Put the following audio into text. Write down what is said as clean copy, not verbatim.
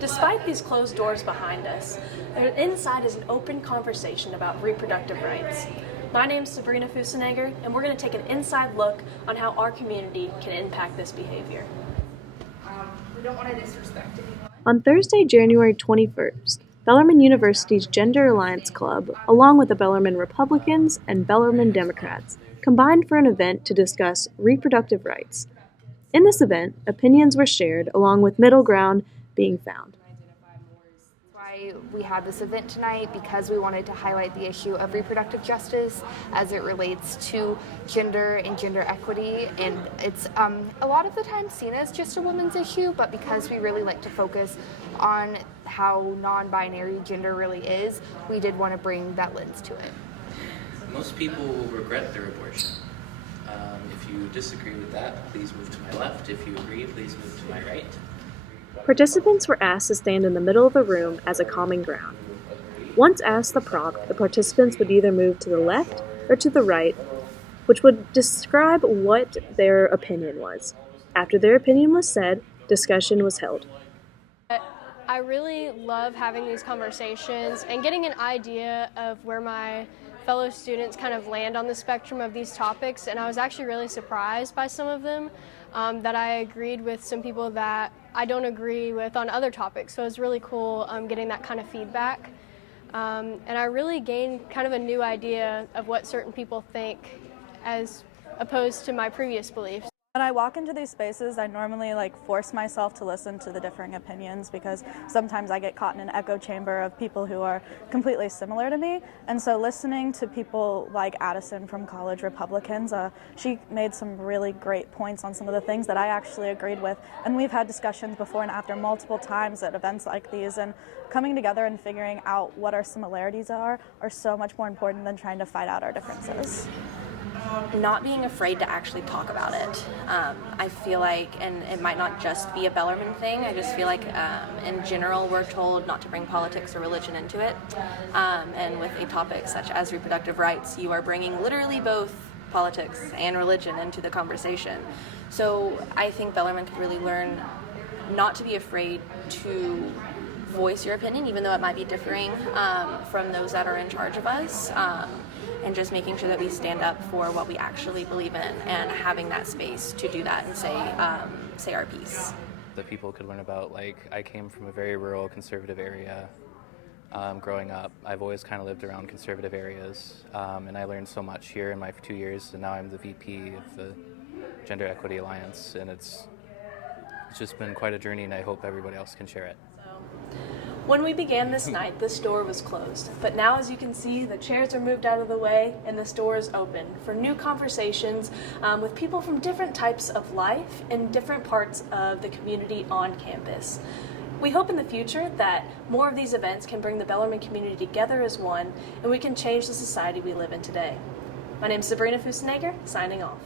Despite these closed doors behind us, inside is an open conversation about reproductive rights. My name's Sabrina Fusenegger, and we're going to take an inside look on how our community can impact this behavior. We don't want to disrespect anyone. On Thursday, January 21st, Bellarmine University's Gender Alliance Club, along with the Bellarmine Republicans and Bellarmine Democrats, combined for an event to discuss reproductive rights. In this event, opinions were shared along with middle ground being found. Why we had this event tonight, because we wanted to highlight the issue of reproductive justice as it relates to gender and gender equity, and it's a lot of the time seen as just a women's issue, but because we really like to focus on how non-binary gender really is, we did want to bring that lens to it. Most people will regret their abortion. If you disagree with that, please move to my left. If you agree, please move to my right. Participants were asked to stand in the middle of the room as a common ground. Once asked the prompt, the participants would either move to the left or to the right, which would describe what their opinion was. After their opinion was said, discussion was held. I really love having these conversations and getting an idea of where my fellow students kind of land on the spectrum of these topics, and I was actually really surprised by some of them, that I agreed with some people that I don't agree with on other topics. So it was really cool getting that kind of feedback, and I really gained kind of a new idea of what certain people think as opposed to my previous beliefs. When I walk into these spaces, I normally force myself to listen to the differing opinions, because sometimes I get caught in an echo chamber of people who are completely similar to me. And so listening to people like Addison from College Republicans, she made some really great points on some of the things that I actually agreed with. And we've had discussions before and after multiple times at events like these, and coming together and figuring out what our similarities are so much more important than trying to fight out our differences. Not being afraid to actually talk about it. I feel like, and it might not just be a Bellarmine thing, I just feel like in general we're told not to bring politics or religion into it. And with a topic such as reproductive rights, you are bringing literally both politics and religion into the conversation. So I think Bellarmine could really learn not to be afraid to voice your opinion, even though it might be differing from those that are in charge of us. And just making sure that we stand up for what we actually believe in, and having that space to do that and say our piece. That people could learn about, I came from a very rural conservative area growing up. I've always kind of lived around conservative areas, and I learned so much here in my 2 years, and now I'm the VP of the Gender Equity Alliance, and it's just been quite a journey, and I hope everybody else can share it. When we began this night, this door was closed, but now, as you can see, the chairs are moved out of the way and this door is open for new conversations with people from different types of life in different parts of the community on campus. We hope in the future that more of these events can bring the Bellarmine community together as one, and we can change the society we live in today. My name is Sabrina Fusenegger, signing off.